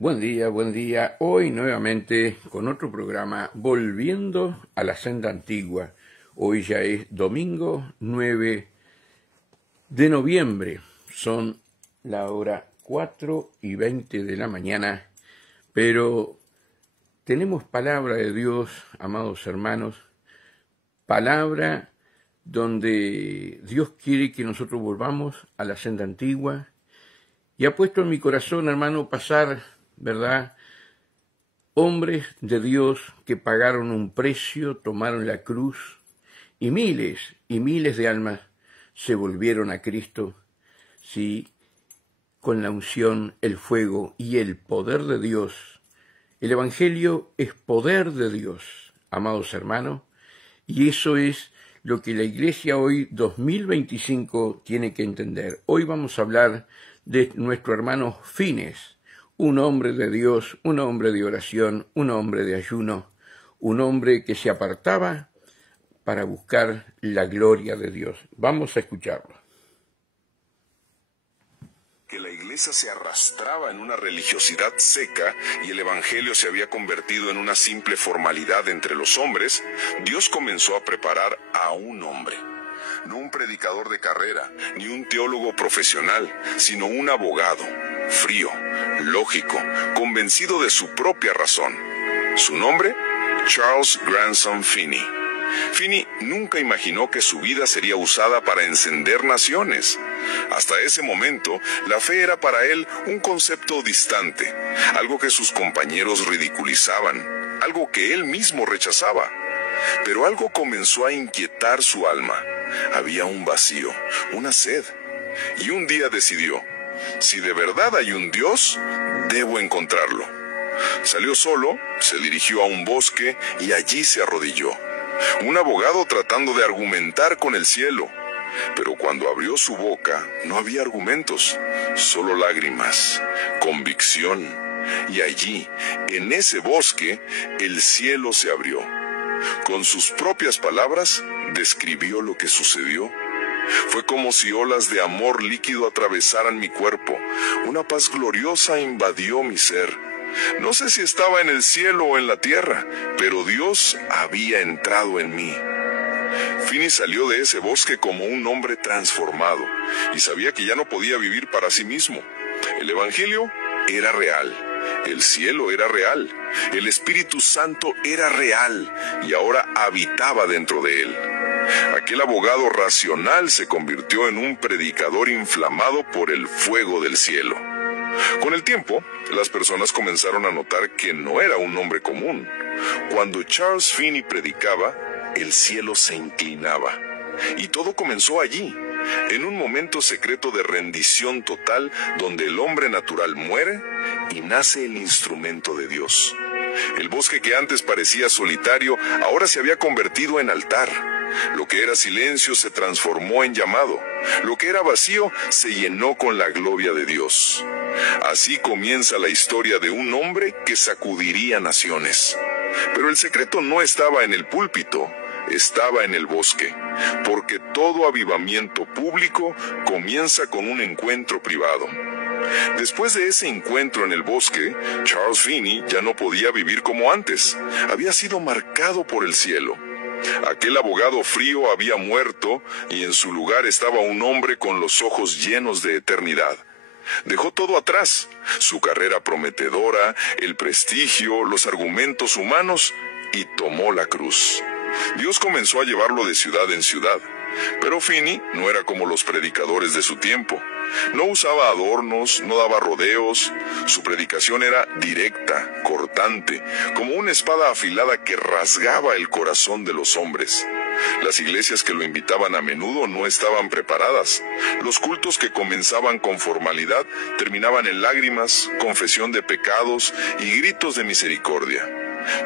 Buen día. Hoy nuevamente con otro programa, volviendo a la senda antigua. Hoy ya es domingo 9 de noviembre. Son la hora 4:20 de la mañana, pero tenemos palabra de Dios, amados hermanos, palabra donde Dios quiere que nosotros volvamos a la senda antigua, y ha puesto en mi corazón, hermano, pasar, ¿verdad?, hombres de Dios que pagaron un precio, tomaron la cruz, y miles de almas se volvieron a Cristo, sí, con la unción, el fuego y el poder de Dios. El Evangelio es poder de Dios, amados hermanos, y eso es lo que la Iglesia hoy, 2025, tiene que entender. Hoy vamos a hablar de nuestro hermano Fines, un hombre de Dios, un hombre de oración, un hombre de ayuno, un hombre que se apartaba para buscar la gloria de Dios. Vamos a escucharlo. Que la iglesia se arrastraba en una religiosidad seca y el evangelio se había convertido en una simple formalidad entre los hombres, Dios comenzó a preparar a un hombre. No un predicador de carrera, ni un teólogo profesional, sino un abogado, frío, lógico, convencido de su propia razón. Su nombre, Charles Granson Finney. Finney nunca imaginó que su vida sería usada para encender naciones. Hasta ese momento, la fe era para él un concepto distante, algo que sus compañeros ridiculizaban, algo que él mismo rechazaba. Pero algo comenzó a inquietar su alma. Había un vacío, una sed. Y un día decidió, si de verdad hay un Dios, debo encontrarlo. Salió solo, se dirigió a un bosque y allí se arrodilló. Un abogado tratando de argumentar con el cielo. Pero cuando abrió su boca, no había argumentos, solo lágrimas, convicción. Y allí, en ese bosque, el cielo se abrió. Con sus propias palabras, describió lo que sucedió. Fue como si olas de amor líquido atravesaran mi cuerpo. Una paz gloriosa invadió mi ser. No sé si estaba en el cielo o en la tierra, pero Dios había entrado en mí. Finney salió de ese bosque como un hombre transformado, y sabía que ya no podía vivir para sí mismo. El Evangelio era real, el cielo era real, el Espíritu Santo era real, y ahora habitaba dentro de él. Aquel abogado racional se convirtió en un predicador inflamado por el fuego del cielo. Con el tiempo, las personas comenzaron a notar que no era un hombre común. Cuando Charles Finney predicaba, el cielo se inclinaba. Y todo comenzó allí, en un momento secreto de rendición total donde el hombre natural muere y nace el instrumento de Dios. El bosque que antes parecía solitario, ahora se había convertido en altar. Lo que era silencio se transformó en llamado. Lo que era vacío se llenó con la gloria de Dios. Así comienza la historia de un hombre que sacudiría naciones. Pero el secreto no estaba en el púlpito, estaba en el bosque, porque todo avivamiento público comienza con un encuentro privado. Después de ese encuentro en el bosque, Charles Finney ya no podía vivir como antes. Había sido marcado por el cielo. Aquel abogado frío había muerto y en su lugar estaba un hombre con los ojos llenos de eternidad. Dejó todo atrás, su carrera prometedora, el prestigio, los argumentos humanos, y tomó la cruz. Dios comenzó a llevarlo de ciudad en ciudad, pero Finney no era como los predicadores de su tiempo. No usaba adornos, no daba rodeos. Su predicación era directa, cortante, como una espada afilada que rasgaba el corazón de los hombres. Las iglesias que lo invitaban a menudo no estaban preparadas. Los cultos que comenzaban con formalidad terminaban en lágrimas, confesión de pecados y gritos de misericordia.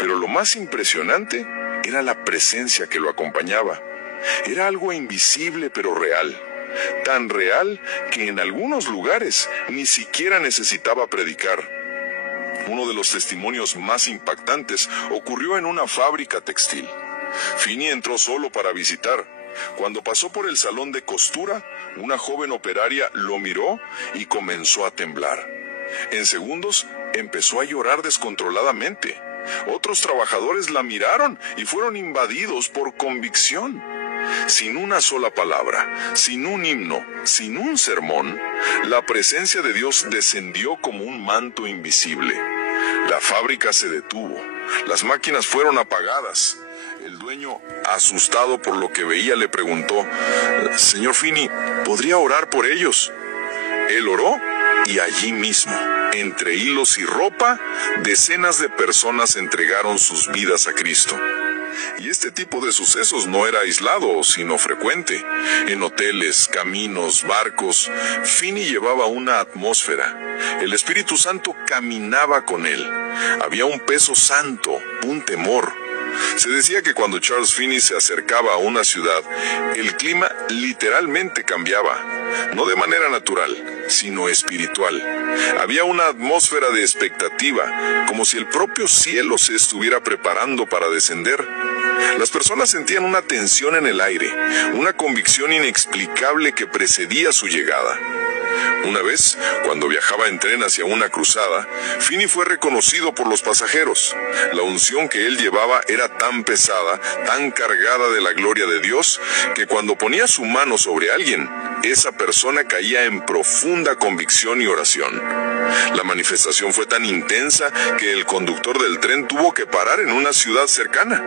Pero lo más impresionante era la presencia que lo acompañaba. Era algo invisible pero real. Tan real que en algunos lugares ni siquiera necesitaba predicar. Uno de los testimonios más impactantes ocurrió en una fábrica textil. Finney entró solo para visitar. Cuando pasó por el salón de costura, una joven operaria lo miró y comenzó a temblar. En segundos, empezó a llorar descontroladamente. Otros trabajadores la miraron y fueron invadidos por convicción. Sin una sola palabra, sin un himno, sin un sermón, la presencia de Dios descendió como un manto invisible. La fábrica se detuvo. Las máquinas fueron apagadas. El dueño, asustado por lo que veía, le preguntó: «Señor Finney, ¿podría orar por ellos?». Él oró y allí mismo, entre hilos y ropa, decenas de personas entregaron sus vidas a Cristo. Y este tipo de sucesos no era aislado, sino frecuente. En hoteles, caminos, barcos, Finney llevaba una atmósfera. El Espíritu Santo caminaba con él. Había un peso santo, un temor. Se decía que cuando Charles Finney se acercaba a una ciudad, el clima literalmente cambiaba, no de manera natural, sino espiritual. Había una atmósfera de expectativa, como si el propio cielo se estuviera preparando para descender. Las personas sentían una tensión en el aire, una convicción inexplicable que precedía su llegada. Una vez, cuando viajaba en tren hacia una cruzada, Finney fue reconocido por los pasajeros. La unción que él llevaba era tan pesada, tan cargada de la gloria de Dios, que cuando ponía su mano sobre alguien, esa persona caía en profunda convicción y oración. La manifestación fue tan intensa que el conductor del tren tuvo que parar en una ciudad cercana.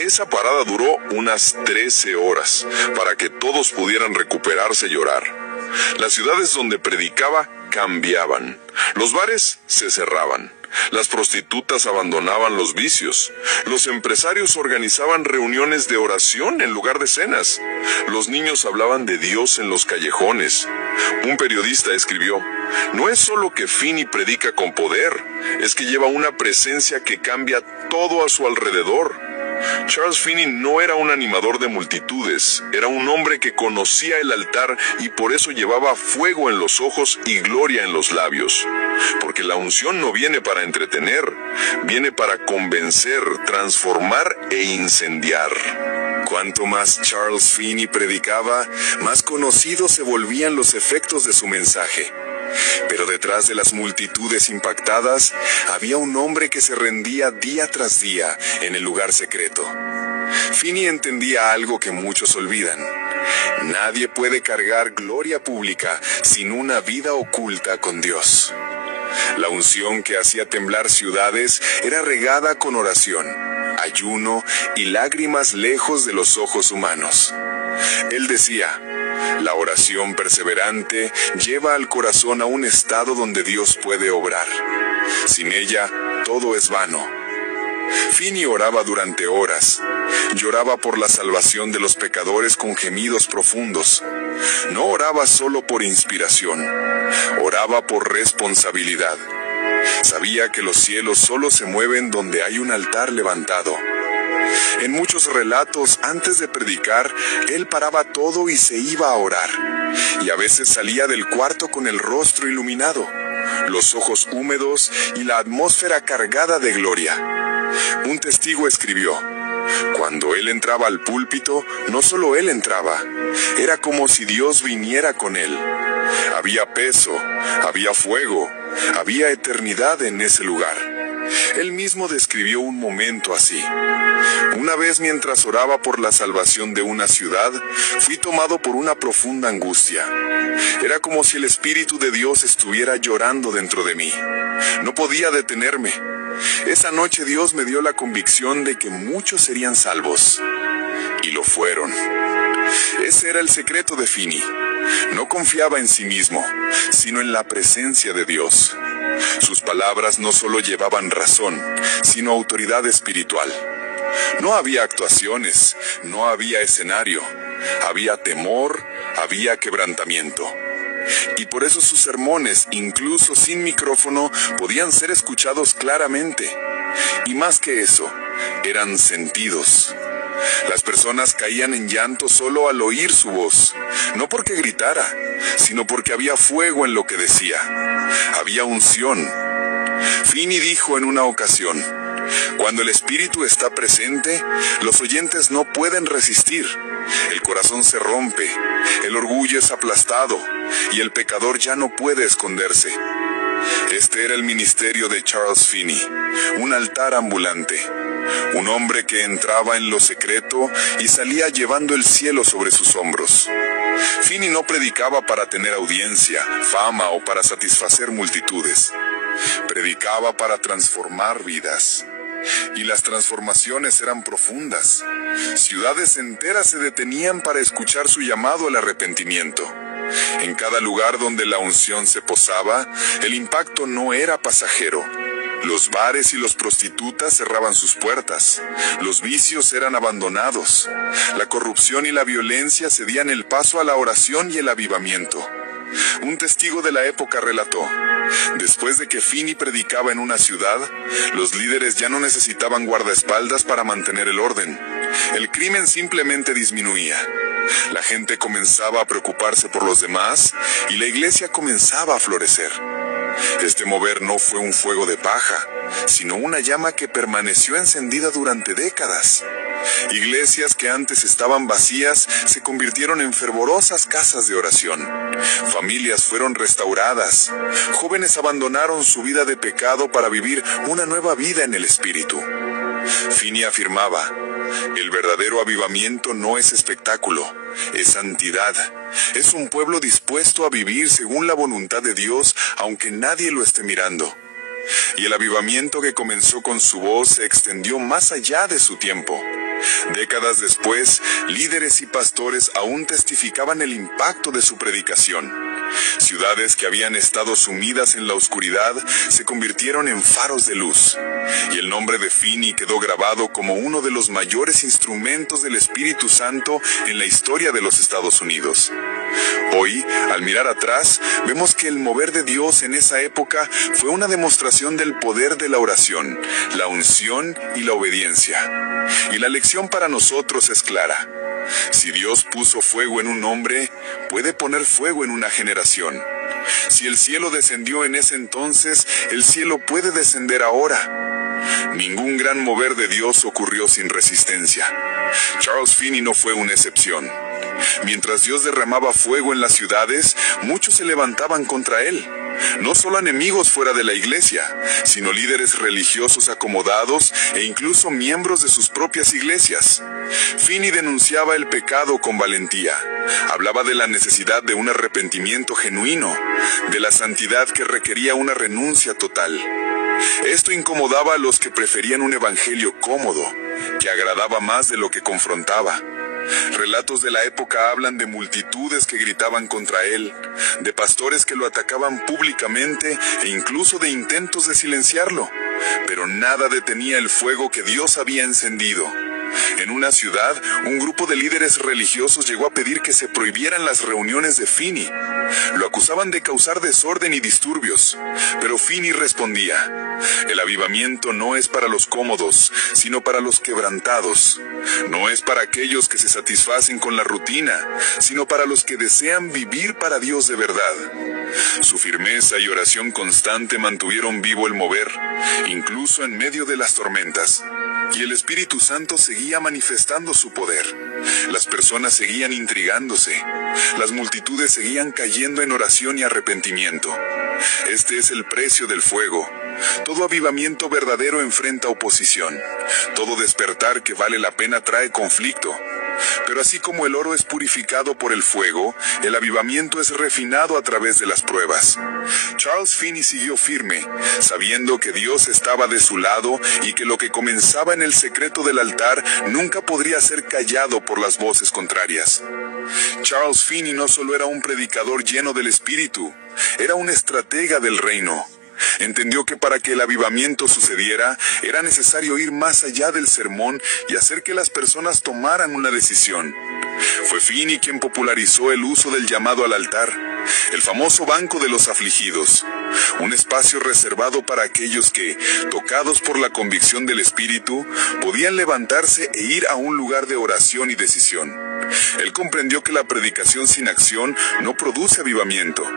Esa parada duró unas 13 horas, para que todos pudieran recuperarse y orar. Las ciudades donde predicaba cambiaban. Los bares se cerraban. Las prostitutas abandonaban los vicios. Los empresarios organizaban reuniones de oración en lugar de cenas. Los niños hablaban de Dios en los callejones. Un periodista escribió: «No es solo que Finney predica con poder, es que lleva una presencia que cambia todo a su alrededor». Charles Finney no era un animador de multitudes, era un hombre que conocía el altar y por eso llevaba fuego en los ojos y gloria en los labios. Porque la unción no viene para entretener, viene para convencer, transformar e incendiar. Cuanto más Charles Finney predicaba, más conocidos se volvían los efectos de su mensaje. Pero detrás de las multitudes impactadas, había un hombre que se rendía día tras día en el lugar secreto. Finney entendía algo que muchos olvidan. Nadie puede cargar gloria pública sin una vida oculta con Dios. La unción que hacía temblar ciudades era regada con oración, ayuno y lágrimas lejos de los ojos humanos. Él decía: «La oración perseverante lleva al corazón a un estado donde Dios puede obrar. Sin ella, todo es vano». Finney oraba durante horas. Lloraba por la salvación de los pecadores con gemidos profundos. No oraba solo por inspiración, oraba por responsabilidad. Sabía que los cielos solo se mueven donde hay un altar levantado. En muchos relatos, antes de predicar, él paraba todo y se iba a orar. Y a veces salía del cuarto con el rostro iluminado, los ojos húmedos y la atmósfera cargada de gloria. Un testigo escribió: «Cuando él entraba al púlpito, no solo él entraba, era como si Dios viniera con él. Había peso, había fuego, había eternidad en ese lugar». Él mismo describió un momento así: «Una vez mientras oraba por la salvación de una ciudad, fui tomado por una profunda angustia. Era como si el Espíritu de Dios estuviera llorando dentro de mí. No podía detenerme. Esa noche Dios me dio la convicción de que muchos serían salvos. Y lo fueron». Ese era el secreto de Finney. No confiaba en sí mismo, sino en la presencia de Dios. Sus palabras no solo llevaban razón, sino autoridad espiritual. No había actuaciones, no había escenario, había temor, había quebrantamiento. Y por eso sus sermones, incluso sin micrófono, podían ser escuchados claramente. Y más que eso, eran sentidos. Las personas caían en llanto solo al oír su voz, no porque gritara, sino porque había fuego en lo que decía. Había unción. Finney dijo en una ocasión: «Cuando el Espíritu está presente, los oyentes no pueden resistir. El corazón se rompe, el orgullo es aplastado, y el pecador ya no puede esconderse. Este era el ministerio de Charles Finney, un altar ambulante, un hombre que entraba en lo secreto y salía llevando el cielo sobre sus hombros. Finney no predicaba para tener audiencia, fama o para satisfacer multitudes. Predicaba para transformar vidas. Y las transformaciones eran profundas. Ciudades enteras se detenían para escuchar su llamado al arrepentimiento. En cada lugar donde la unción se posaba, el impacto no era pasajero. Los bares y los prostitutas cerraban sus puertas. Los vicios eran abandonados. La corrupción y la violencia cedían el paso a la oración y el avivamiento. Un testigo de la época relató: después de que Finney predicaba en una ciudad, los líderes ya no necesitaban guardaespaldas para mantener el orden. El crimen simplemente disminuía. La gente comenzaba a preocuparse por los demás y la iglesia comenzaba a florecer. Este mover no fue un fuego de paja, sino una llama que permaneció encendida durante décadas. Iglesias que antes estaban vacías se convirtieron en fervorosas casas de oración. Familias fueron restauradas. Jóvenes abandonaron su vida de pecado para vivir una nueva vida en el Espíritu. Finney afirmaba: el verdadero avivamiento no es espectáculo, es santidad. Es un pueblo dispuesto a vivir según la voluntad de Dios, aunque nadie lo esté mirando. Y el avivamiento que comenzó con su voz se extendió más allá de su tiempo. Décadas después, líderes y pastores aún testificaban el impacto de su predicación. Ciudades que habían estado sumidas en la oscuridad se convirtieron en faros de luz. Y el nombre de Finney quedó grabado como uno de los mayores instrumentos del Espíritu Santo en la historia de los Estados Unidos. Hoy, al mirar atrás, vemos que el mover de Dios en esa época fue una demostración del poder de la oración, la unción y la obediencia. Y la lección para nosotros es clara. Si Dios puso fuego en un hombre, puede poner fuego en una generación. Si el cielo descendió en ese entonces, el cielo puede descender ahora. Ningún gran mover de Dios ocurrió sin resistencia. Charles Finney no fue una excepción. Mientras Dios derramaba fuego en las ciudades, muchos se levantaban contra él. No solo enemigos fuera de la iglesia, sino líderes religiosos acomodados e incluso miembros de sus propias iglesias. Finney denunciaba el pecado con valentía. Hablaba de la necesidad de un arrepentimiento genuino, de la santidad que requería una renuncia total. Esto incomodaba a los que preferían un evangelio cómodo, que agradaba más de lo que confrontaba. Relatos de la época hablan de multitudes que gritaban contra él, de pastores que lo atacaban públicamente e incluso de intentos de silenciarlo, pero nada detenía el fuego que Dios había encendido. En una ciudad, un grupo de líderes religiosos llegó a pedir que se prohibieran las reuniones de Finney. Lo acusaban de causar desorden y disturbios, pero Finney respondía: el avivamiento no es para los cómodos, sino para los quebrantados. No es para aquellos que se satisfacen con la rutina, sino para los que desean vivir para Dios de verdad. Su firmeza y oración constante mantuvieron vivo el mover, incluso en medio de las tormentas. Y el Espíritu Santo seguía manifestando su poder. Las personas seguían intrigándose. Las multitudes seguían cayendo en oración y arrepentimiento. Este es el precio del fuego. Todo avivamiento verdadero enfrenta oposición. Todo despertar que vale la pena trae conflicto. Pero así como el oro es purificado por el fuego, el avivamiento es refinado a través de las pruebas. Charles Finney siguió firme, sabiendo que Dios estaba de su lado y que lo que comenzaba en el secreto del altar nunca podría ser callado por las voces contrarias. Charles Finney no solo era un predicador lleno del Espíritu, era un estratega del reino. Entendió que para que el avivamiento sucediera, era necesario ir más allá del sermón y hacer que las personas tomaran una decisión. Fue Finney quien popularizó el uso del llamado al altar, el famoso banco de los afligidos, un espacio reservado para aquellos que, tocados por la convicción del Espíritu, podían levantarse e ir a un lugar de oración y decisión. Él comprendió que la predicación sin acción no produce avivamiento.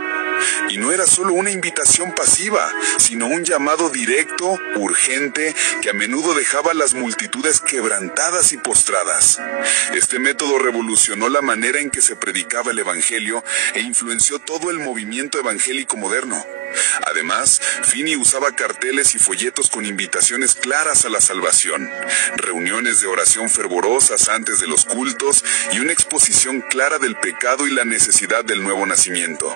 Y no era solo una invitación pasiva, sino un llamado directo, urgente, que a menudo dejaba a las multitudes quebrantadas y postradas. Este método revolucionó la manera en que se predicaba el Evangelio e influenció todo el movimiento evangélico moderno. Además, Finney usaba carteles y folletos con invitaciones claras a la salvación, reuniones de oración fervorosas antes de los cultos y una exposición clara del pecado y la necesidad del nuevo nacimiento.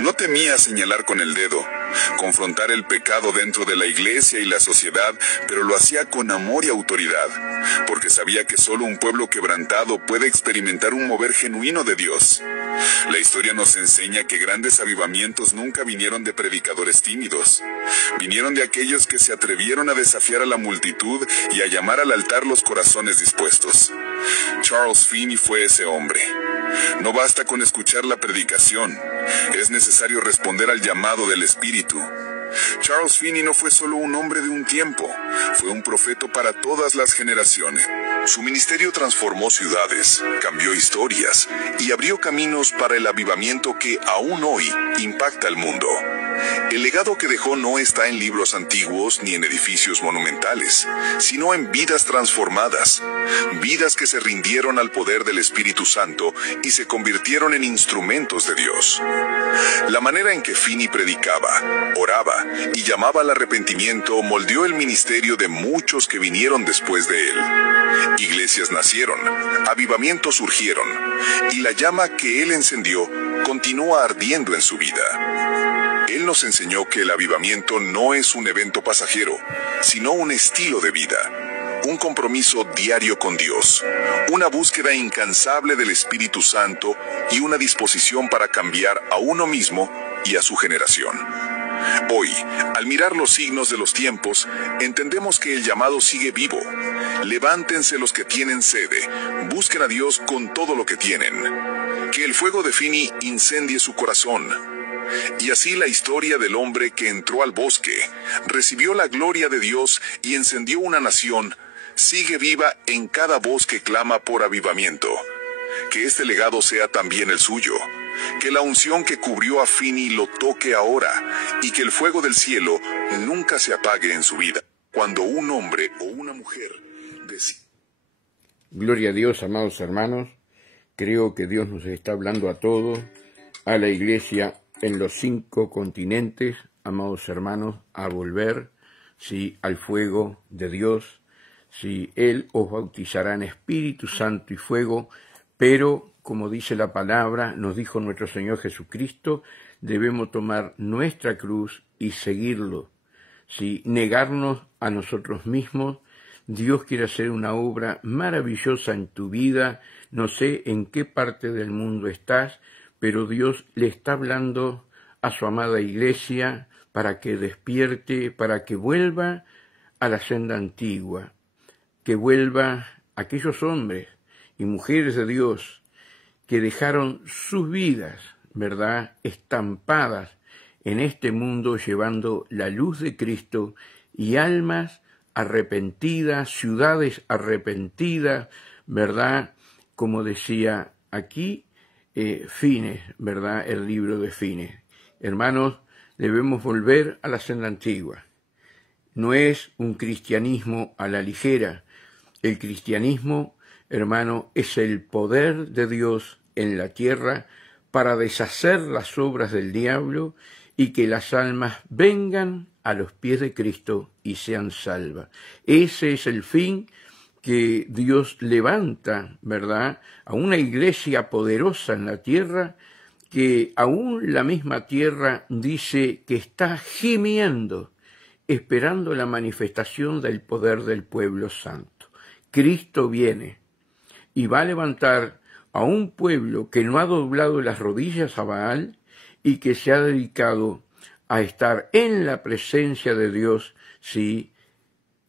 No temía señalar con el dedo, confrontar el pecado dentro de la iglesia y la sociedad, pero lo hacía con amor y autoridad, porque sabía que solo un pueblo quebrantado puede experimentar un mover genuino de Dios. La historia nos enseña que grandes avivamientos nunca vinieron de predicadores tímidos. Vinieron de aquellos que se atrevieron a desafiar a la multitud y a llamar al altar los corazones dispuestos. Charles Finney fue ese hombre. No basta con escuchar la predicación, es necesario responder al llamado del Espíritu. Charles Finney no fue solo un hombre de un tiempo, fue un profeta para todas las generaciones. Su ministerio transformó ciudades, cambió historias y abrió caminos para el avivamiento que aún hoy impacta al mundo. El legado que dejó no está en libros antiguos ni en edificios monumentales, sino en vidas transformadas, vidas que se rindieron al poder del Espíritu Santo y se convirtieron en instrumentos de Dios. La manera en que Finney predicaba, oraba y llamaba al arrepentimiento moldeó el ministerio de muchos que vinieron después de él. Iglesias nacieron, avivamientos surgieron, y la llama que él encendió continúa ardiendo en su vida. Él nos enseñó que el avivamiento no es un evento pasajero, sino un estilo de vida, un compromiso diario con Dios, una búsqueda incansable del Espíritu Santo y una disposición para cambiar a uno mismo y a su generación. Hoy, al mirar los signos de los tiempos, entendemos que el llamado sigue vivo. Levántense los que tienen sede, busquen a Dios con todo lo que tienen. Que el fuego de Finney incendie su corazón. Y así la historia del hombre que entró al bosque, recibió la gloria de Dios y encendió una nación, sigue viva en cada voz que clama por avivamiento. Que este legado sea también el suyo. Que la unción que cubrió a Finney lo toque ahora y que el fuego del cielo nunca se apague en su vida cuando un hombre o una mujer decide. Gloria a Dios, amados hermanos. Creo que Dios nos está hablando a todos, a la iglesia en los 5 continentes, amados hermanos, a volver, sí, al fuego de Dios. Sí, Él os bautizará en Espíritu Santo y fuego, pero, como dice la palabra, nos dijo nuestro Señor Jesucristo, debemos tomar nuestra cruz y seguirlo. Sí, negarnos a nosotros mismos. Dios quiere hacer una obra maravillosa en tu vida. No sé en qué parte del mundo estás, pero Dios le está hablando a su amada iglesia para que despierte, para que vuelva a la senda antigua, que vuelva aquellos hombres y mujeres de Dios que dejaron sus vidas, ¿verdad?, estampadas en este mundo llevando la luz de Cristo y almas arrepentidas, ciudades arrepentidas, ¿verdad?, como decía aquí Finney, ¿verdad?, el libro de Finney. Hermanos, debemos volver a la senda antigua. No es un cristianismo a la ligera. El cristianismo, hermano, es el poder de Dios en la tierra para deshacer las obras del diablo y que las almas vengan a los pies de Cristo y sean salvas. Ese es el fin que Dios levanta, ¿verdad?, a una iglesia poderosa en la tierra, que aún la misma tierra dice que está gimiendo, esperando la manifestación del poder del pueblo santo. Cristo viene y va a levantar a un pueblo que no ha doblado las rodillas a Baal y que se ha dedicado a estar en la presencia de Dios, sí,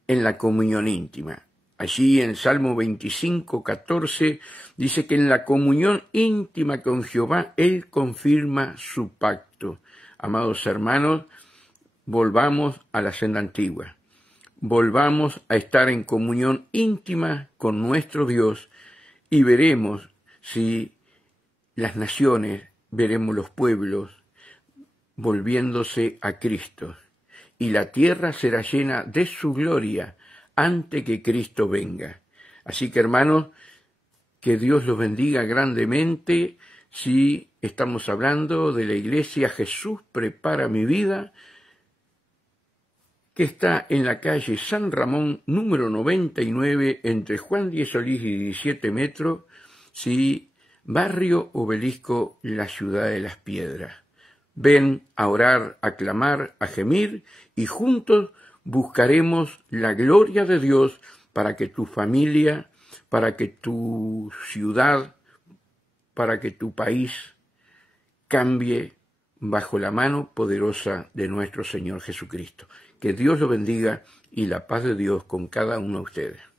en la comunión íntima. Allí en Salmo 25:14 dice que en la comunión íntima con Jehová Él confirma su pacto. Amados hermanos, volvamos a la senda antigua. Volvamos a estar en comunión íntima con nuestro Dios y veremos si las naciones, veremos los pueblos volviéndose a Cristo y la tierra será llena de su gloria antes que Cristo venga. Así que, hermanos, que Dios los bendiga grandemente, Sí, estamos hablando de la iglesia Jesús Prepara Mi Vida, que está en la calle San Ramón, número 99, entre Juan Díez Solís y 17 Metro, sí, barrio Obelisco, la ciudad de las piedras. Ven a orar, a clamar, a gemir, y juntos buscaremos la gloria de Dios para que tu familia, para que tu ciudad, para que tu país cambie bajo la mano poderosa de nuestro Señor Jesucristo. Que Dios lo bendiga y la paz de Dios con cada uno de ustedes.